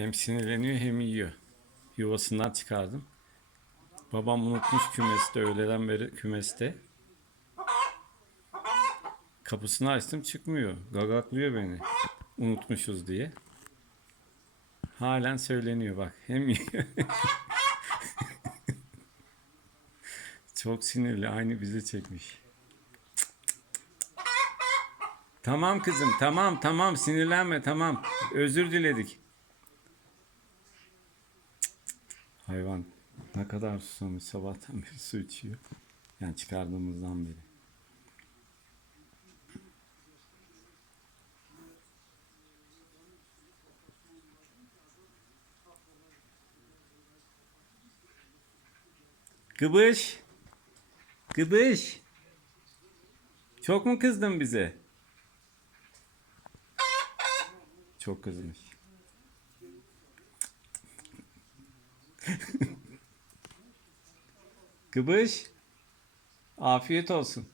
Hem sinirleniyor hem yiyor. Yuvasından çıkardım. Babam unutmuş kümeste öğleden beri kümeste. Kapısını açtım çıkmıyor. Gagaklıyor beni. Unutmuşuz diye. Halen söyleniyor bak. Hem yiyor. Çok sinirli. Aynı bizi çekmiş. Tamam kızım tamam tamam sinirlenme tamam. Özür diledik. Hayvan ne kadar susamış sabahtan beri su içiyor. Yani çıkardığımızdan beri. Gıbış. Gıbış. Çok mu kızdın bize? Çok kızmış. Gıbış. Afiyet olsun.